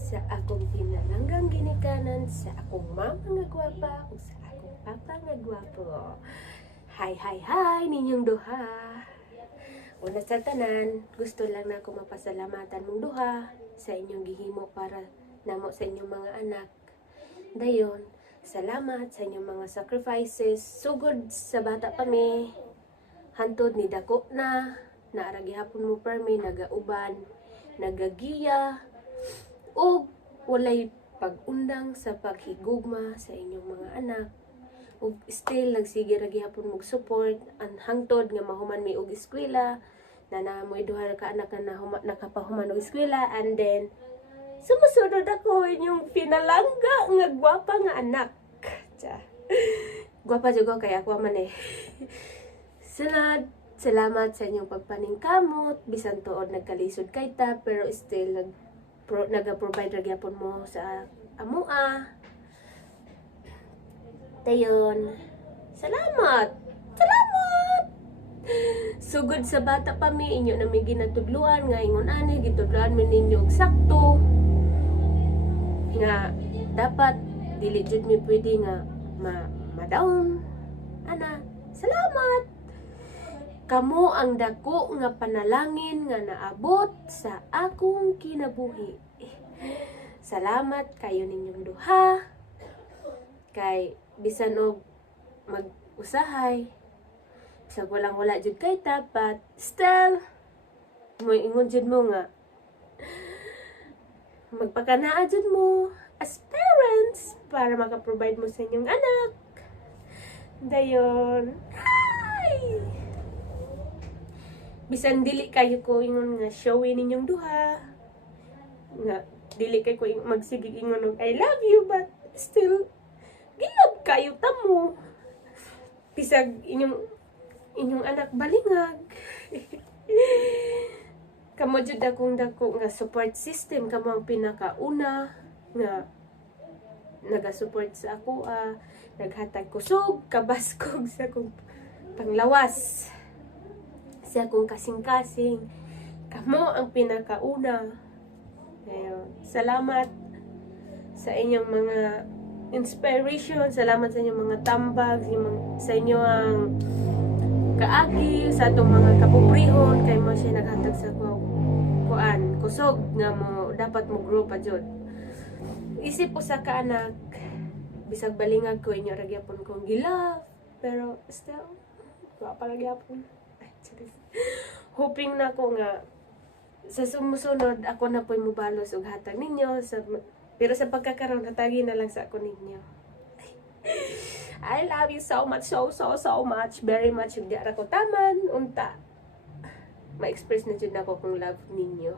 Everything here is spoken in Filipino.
sa akong pinalanggang ginikanan, sa akong mama nga gwapa, ug sa akong papa nga gwapo. Hi ninyong duha. Una sa tanan, gusto lang na ako mapasalamatan mong duha sa inyong gihimo para namo sa inyong mga anak. Dayon, salamat sa inyong mga sacrifices. Sugod sa bata pa mi, hantod ni dako na naaragi hapon mo permi, nagauban, nagagiya, o walay pag-undang sa paghigugma sa inyong mga anak. Ug still nagsige ra gyapon mog support ang hangtod nga mahuman mi og eskwela na namoy duha ka anak na nakapahuman og eskwela, and then sumusunod ako inyong pinalangga nga gwapa nga anak. Gwapa jud ko kay ako man eh. Sunod, salamat sa inyong pagpaningkamot bisan tuod nagkalisod kay ta, pero still naga-provide ra gyapon mo sa amoa. Dayon, salamat! Sugod sa bata pa mi, inyo na may ginatudluan nga ingon ani, gitudluan mi ninyo og sakto nga dapat dili jud mi pwede nga ma-down. Ana, salamat! Kamo ang dako nga panalangin nga naabot sa akong kinabuhi. Salamat kayo ninyong duha. Kay bisan og mag-usahay, bisag wala jud kay ta, but still mo ingon jud mo nga magpakanaa jud mo as parents para maka-provide mo sa inyong anak. Dayon, hi! Bisan dili kayo ko ingon nga showy ninyong duha, nga dili kay ko magsigig ingon og I love you, but still gilab kayo tamo. Bisag inyong anak balingag. Kamo jud akong dako nga support system, kamo ang pinakauna nga naga-support sa ako, naghatag kusog, kabaskog sa akong panglawas, sa akong kasing-kasing. Kamo ang pinakauna. Ayun. Salamat sa inyong mga inspiration, salamat sa inyong mga tambag, sa inyong kaagi, sa atong mga kapobrihon, kay mo siya naghatag sa kusog nga mo dapat mo grow pa jud. Isip ko sa kaanak, bisag balingag ko inyo ra gyapon kong gilove, pero still wa pa ra gyapon. Hoping na ko nga sa sumusunod ako na po'y mubalos og hatag ninyo pero sa pagkakaroon hatagi na lang sa ako ninyo. I love you so much, so much, very much. Ug di ara ko taman unta ma-express na jud nako kung love ninyo.